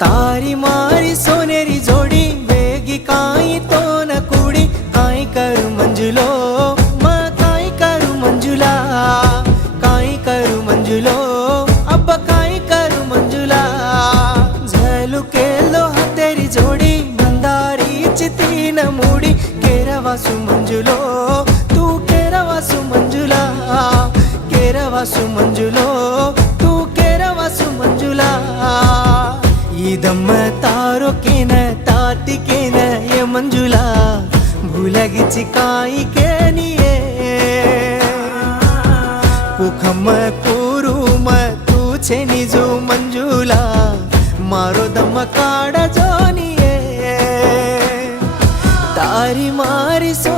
तारी मारी सोनेरी जोडी वेगी काई तो न कुडी काई करू मंजुलो काई करू मंजुला काई करू मंजुलो अब काई करू मंजुला झलू केलो हतेरी जोडी मंदारी चितीन मूडी केरवासु मंजुलो तू केरवासु मंजुला केरवासु मंजुलो तू केरवासु मंजुला इदम्म तारो केन ताती केन ये मंजुला भूलगिची काई केनिये कुखम कुरुम तू छे निजू मंजुला मारो दम काड़ा जोनिये तारी मारी सो